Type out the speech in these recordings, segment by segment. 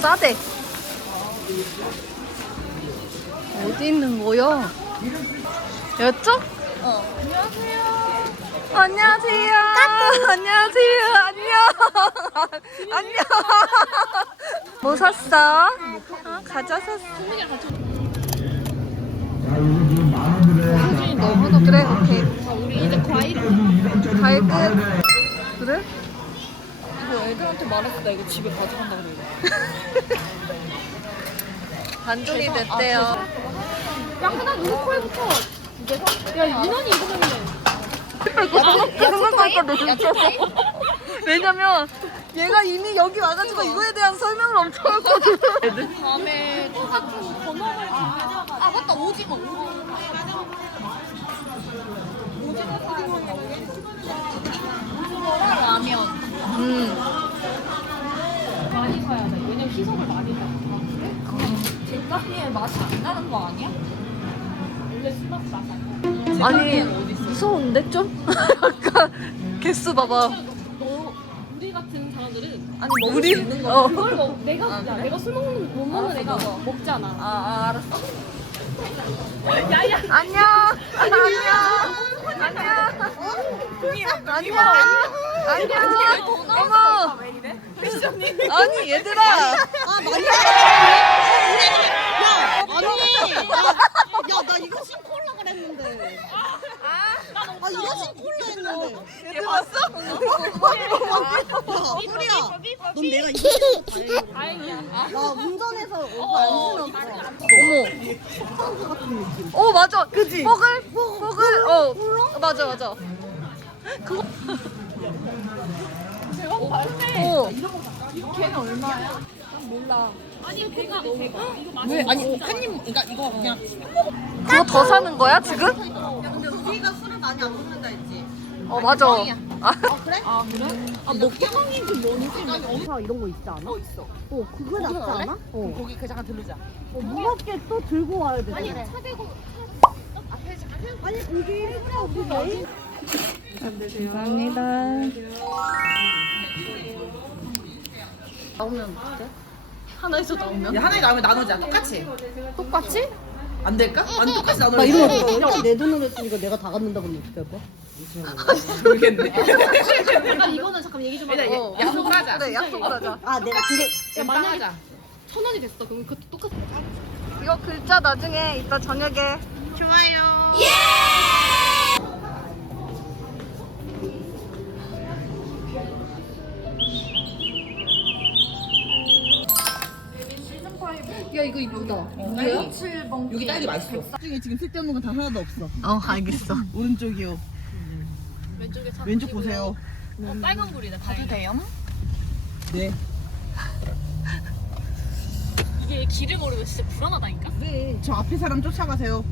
싸대. 어디 있는 거야? 여쪽? 어. 안녕하세요. 안녕하세요. 안녕하세요. 안녕. 안녕. 뭐 샀어? 어, 과자 샀어. 수준이 너무 높. 그래, 오케이. 아, 우리 이제 과일 과일 끝. 애들한테 말했어. 나 이거 집에 가져간다 그래. 대박. 아, 됐대요. 야 하나 우리 코에부터 두개 야 인원이 이거면 생각하니까 진짜. 왜냐면 얘가 이미 여기 와가지고 이거에 대한 설명을 엄청 했거든. 다음에 똑같은 번호를 아 맞다 오징어 오징어랑 라면 음. 많이 사야 돼 왜냐면 희석을 많이 사제 맛이 안 나는 거 아니야? 원래 수박 맛안 나. 아니 무서운데 좀? 약간 개수 봐봐. 너 우리 같은 사람들은 아니 우리 어. 그걸 먹 내가 야, 내가 술 먹는 못 먹는 애가 먹잖아. 아, 아 알았어. 야야. 안녕. 안녕. 안녕. 안녕. 안녕. 어머. 아니 얘들아. 아니, 야, 나 이거 신고 올라 그랬는데. 아, 이거 신고 올라 했는데. 얘 봤어? 야, 소리야. 넌 내가 이거 신고 다행이야. 다행이야. 나 운전해서 오빠 안 신었어. 어머. 어 맞아. 그지. 뽀글 뽀글. 어. 맞아 맞아. 그거. 대박 말해. 어. 걔는 얼마야? 몰라. 아니 배가 배가 이거 맛. 왜? 아니, 한 입, 그러니까 이거 그냥. 그거 더 사는 거야 지금? 야, 근데 우리가 술을 많이 안 먹는다 했지. 어 맞아. 아, 아, 그래? 아 그래? 아 먹방인지 뭔지. 엄사 이런 거 있지 않아? 어, 있어. 어, 그거 낫지 않아? 어. 거기 그 잠깐 들르자. 어, 무겁게 또 들고 와야 돼. 아니 차 대고 아니, 우리 일부러 우리 감사합니다. 나오면 어때? 하나에서 나오면? 야, 하나에 나오면 나누자. 똑같이. 똑같이? 안 될까? 아니 똑같이 나누자. 나 이러면 어떡해? 내 돈으로 했으니까 내가 다 갖는다 그러면 어떡할 거야? 모르겠네. 잠깐 이거는 잠깐 얘기 좀. 일단 어. 약속을 하자. 그래 약속을 하자. 아, 내가 근데 야, 만약에 하자. 천 원이 됐어. 그럼 그것도 똑같아. 이거 글자 나중에 이따 저녁에 야 이거 이쁘다. 뭐야? 여기 딸기 맛있어. 중에 지금 쓸데없는 건 다 하나도 없어. 어 알겠어. 오른쪽이요. 왼쪽에 차. 왼쪽 보세요. 어, 빨간 불이네. 봐도 돼요? 네. 이게 길을 모르면 진짜 불안하다니까. 왜? 저 앞에 사람 쫓아가세요.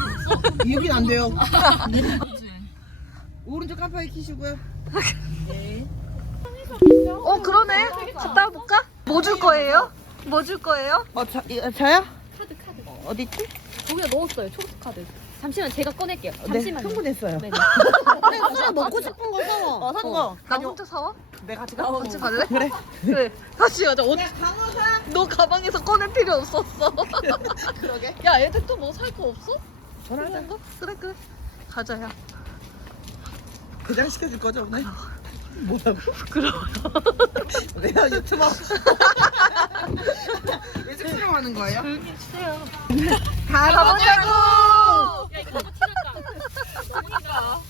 여긴 안 돼요. 오른쪽 깜빡이 키시고요. 어 그러네. 갔다 볼까? 뭐 줄 거예요? 뭐 줄 거예요? 어, 저, 이, 저요? 카드 카드. 어디 있지? 거기다 넣었어요. 초록 카드. 잠시만 제가 꺼낼게요. 네, 잠시만요. 흥분했어요. 네. 그래, 술에 먹고 싶은 거 사와. 어, 산 거. 나 혼자 사와? 내가 같이 가. 같이 갈래? 그래. 그래. 다시 가자. 어, 너 가방에서 꺼낼 필요 없었어. 그러게. 야 애들 또 뭐 살 거 없어? 전화하자. 그런 거? 그래 그래. 가자야. 대장 시켜줄 거죠 오늘? 뭐라고? 그럼. 내가 유튜버. 왜 촬영하는 거예요? 가보자고. 야 이거 너무 티났다. 너무니까.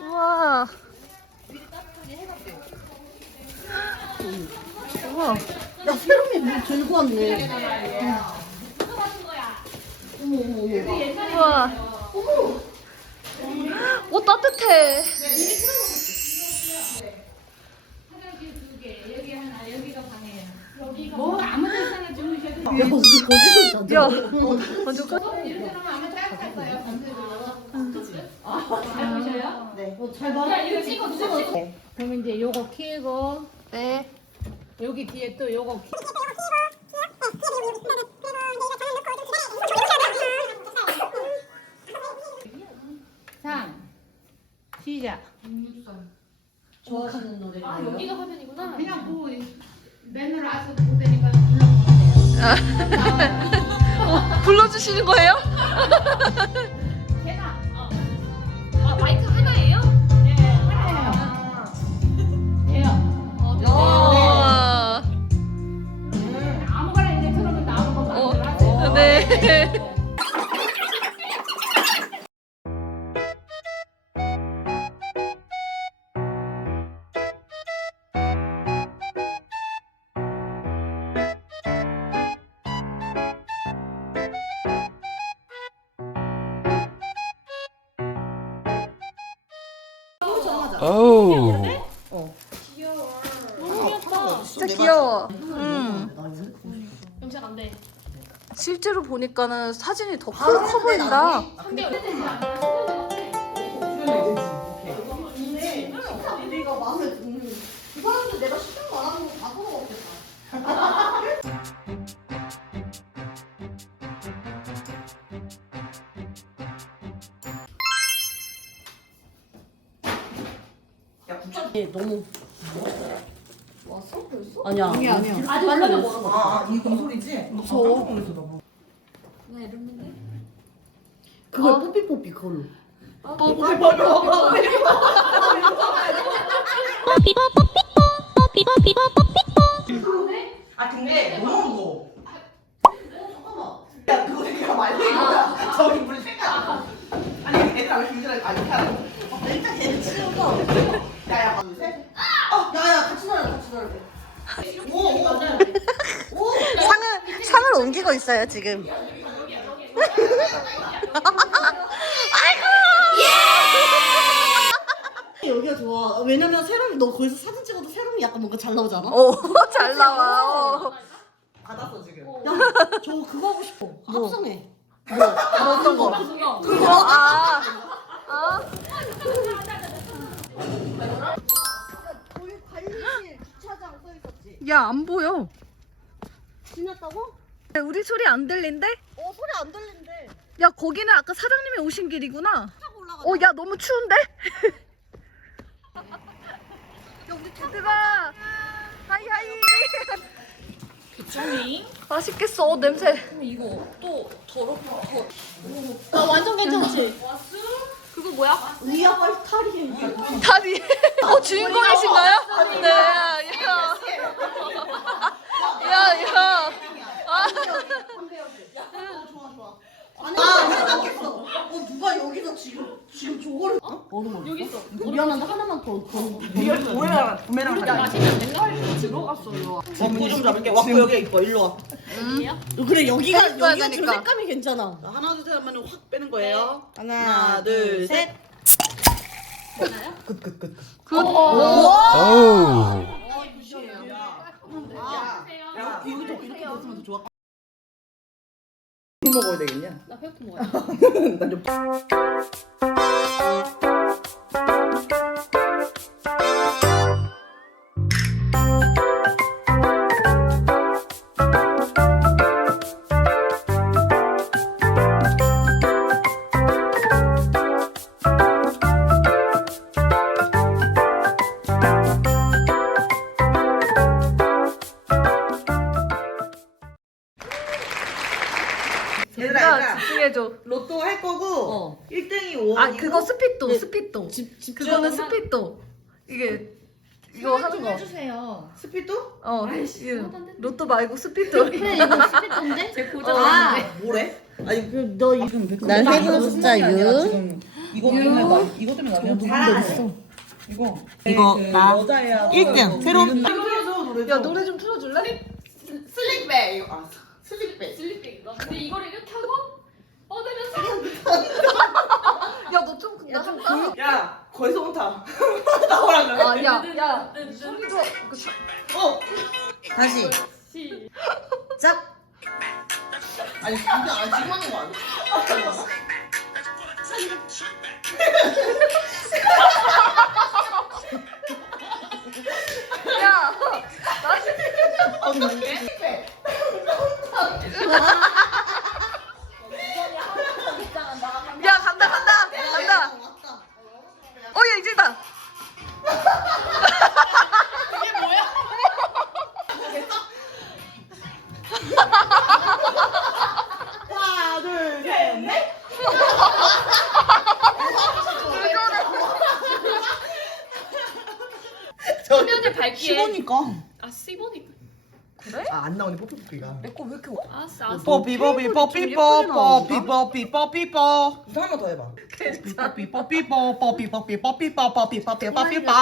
우와. 우와. 야, 새롬이 물 들고 왔네. 우와. 어 따뜻해. 뭐 아무 데나 주무셔도 야 우리 거기서 야 먼저 가. 이렇게 하면 아마 따뜻할 거예요. 잘 보셔요? 네. 어, 잘 봐. 야, 이거 찍어, 누가 찍어? 그럼 이제 요거 키고 네. 여기 뒤에 또 요거 키. 시작. 좋아하시는 노래. 아 여기가 화면이구나. 그냥 뭐 맨날 와서 보내니까 불러보면 돼요. 불러주시는 거예요? 너무 귀엽다. 진짜 귀여워. 음. 염색 안 돼. 실제로 보니까는 사진이 더 커, 커 보인다. 근데 우리가 마음에 드는 그 사람들 내가 너무 왔어 벌써? 아니야. 아니야 아니야. 아직 말려면 멀어. 아, 이 공소리지? 무서워. 그래서 너무. 나 이랬는데. 그걸 뽀삐 뽀삐 그걸로. 아 근데 너무 무거워. 야 그거 내가 말린 거야. 저기 물 생각. 아니 애들 안 힘들어. 아 이렇게 하라고. 일단 걔는 치워서. 야야 하나 둘 셋. 어, 야야 같이 놀래 같이 놀래. 오, 오, 오. 상을 상을 옮기고 있어요 지금. 여기가 좋아. 왜냐면 세롬이 너 거기서 사진 찍어도 세롬이 약간 뭔가 잘 나오잖아. 오 잘 나와. 어. 받았어 지금. 야, 저 그거 하고 싶어. 합성해. 뭐 어떤 거? 그거 아. 아. 거기 관리실 주차장 써 있었지. 야 안 보여. 지났다고? 우리 소리 안 들린대? 어 소리 안 들린대. 야 거기는 아까 사장님이 오신 길이구나. 타고 올라가. 어, 야, 너무 추운데? 야, 우리 얘들아. 하이, 하이. 조미. 맛있겠어, 어, 냄새. 나 완전 괜찮지. 그거 뭐야? 위아 빨리 탈이. 다리. 어, 주인공이신가요? 네, 야. 야, 야. 아, 아니 나 생각했어. 어 누가 여기서 지금 지금 저거를 어? 얼음 여기 있어. 미안한데 하나만 더 더. 부메랑 가자. 마시면 맨날 먹고 좀 잡을게. 왔고 여기 있고 일로 와. 그래 여기가 여기가 좀 되니까. 색감이 괜찮아. 자, 하나 둘셋 하면 확 빼는 거예요. 하나, 둘, 셋. Oh. 야 이거 좀 이렇게 넣었으면 더 좋아. 뭐 먹어야 되겠냐? 나 페프토 먹어야 나 좀. 그거는 스피또. 이게, 이거 하는 거. 해주세요. 스피도? 어, 이거 로또 말고 스피또. 그래 이거 스피드인데? 제 어. 고정. 아. 뭐래? 아니 너 이- 지금 난 해본 숫자 유. 이거 때문에 나 이거 때문에 나 잘했어. 이거 이거 나 1등 새로운 야, 노래 좀 틀어줄래? 슬릭백 이거 아 슬릭백 슬립백인가? 근데 이거를 이렇게 하고 뻗으면서 야, 너 좀, 나좀 야 거기서 못하. 나오라 그래. 아, 야, 야. 손도 그 사- 어. 다시. 짝. 아니 이게 안 지금 하는 거 아니야? 야, 야 하나 둘 셋 넷. 화면을 밝게. 15니까. 아 15니까. 아안 나오네 뽀삐뽀삐가. 내거 왜 이렇게 알았어 알았어. 뽀삐 뽀삐 뽀삐 뽀삐 뽀삐 뽀삐 뽀. 이거 한번 더 해봐. 뽀삐 뽀 삐 뽀 뽀 삐 뽀 삐 뽀 삐 뽀 뽀 삐 뽀 삐 뽀 삐 뽀.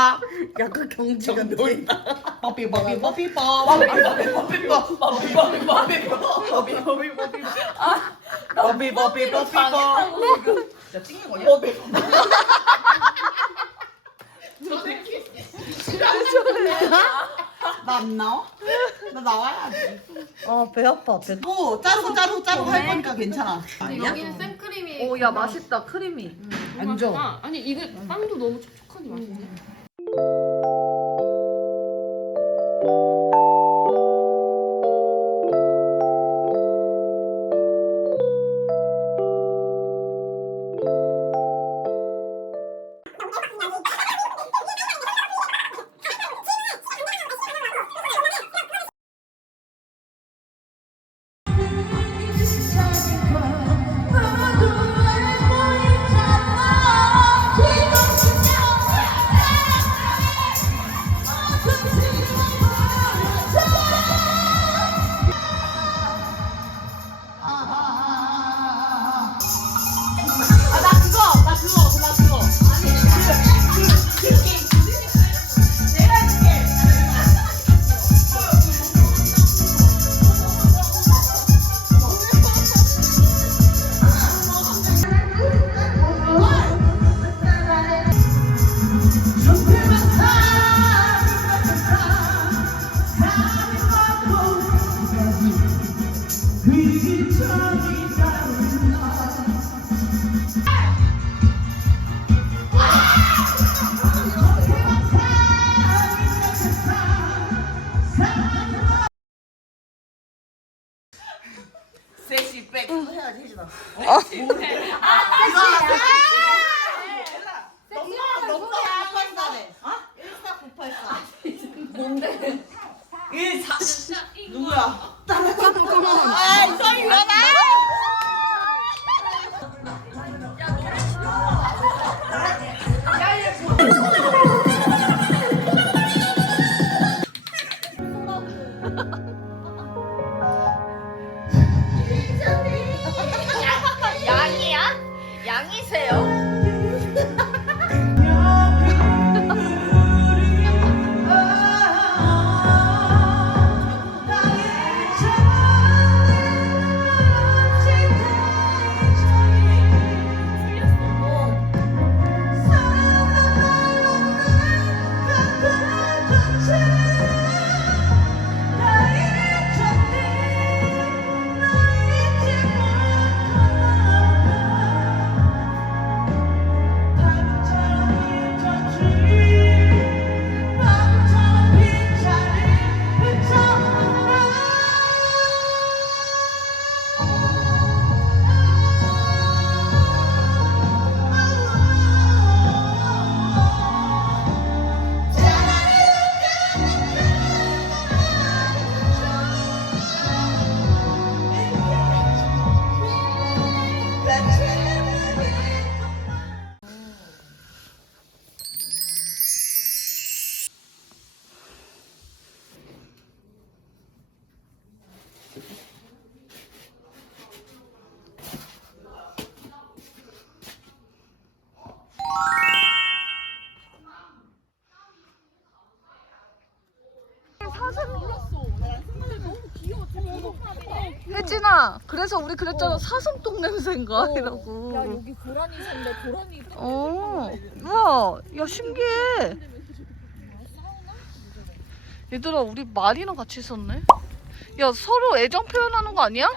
약간 뽀삐 뽀 삐 뽀 삐 뽀. 뽀 삐 뽀 삐 뽀 삐 뽀. 뽀 삐 뽀 삐 뽀 삐 뽀. 뽀삐 뽀 삐 뽀 삐 뽀. 뽀삐 뽀 삐 뽀 삐 뽀. 야 찍는 거냐? 뽀삐. 나안 나와? 나 나와야지. 어, 배 아파. 배. 뭐 자르고 자르고 자르고 할 거니까 괜찮아. 근데 여기는 생크림이. 오, 야 맛있다 크림이. 안 줘. 아니 이거 빵도 너무 촉촉하게 맛있네. 혜진아 그래서 우리 그랬잖아. 사슴똥 냄새인가? 이러고. 야 여기 고라니 샌데 고라니 어. 우와. 야 신기해. 얘들아 우리 말이랑 같이 있었네. 야 서로 애정 표현하는 거 아니야?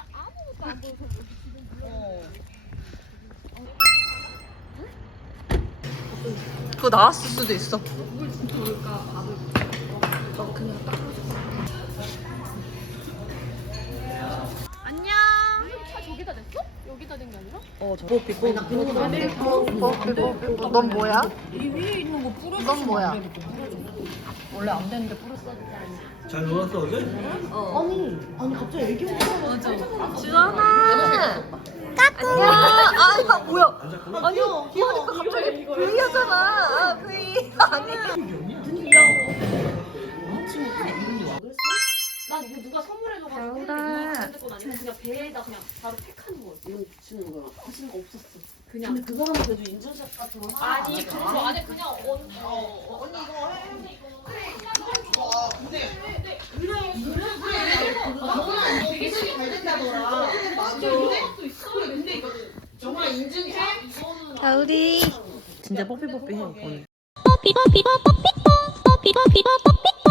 그거 나왔을 수도 있어. 차 아니라? 넌 뭐야? 이 위에 있는 거 뿌려 넌 뭐야? 잘 놀았어 어제? 지원아. 까꿍. 아 이거 뭐야? 아니 귀여우니까 갑자기 V 하잖아. 아, V. 아니. 난 이거 누가 선물해줘가지고 아니고 그냥 배에다 그냥 바로 이거 붙이는 거야. 거 없었어. 그냥. 근데 그거 하면 그래도 인증샷 같은 거 아니 그런 거 안에 그냥 언, 어, 언니 이거 해 가을이 진짜 뽀삐뽀삐 해 오늘. 뽀삐 뽀삐 뽀삐 뽀삐 뽀삐 뽀삐 뽀삐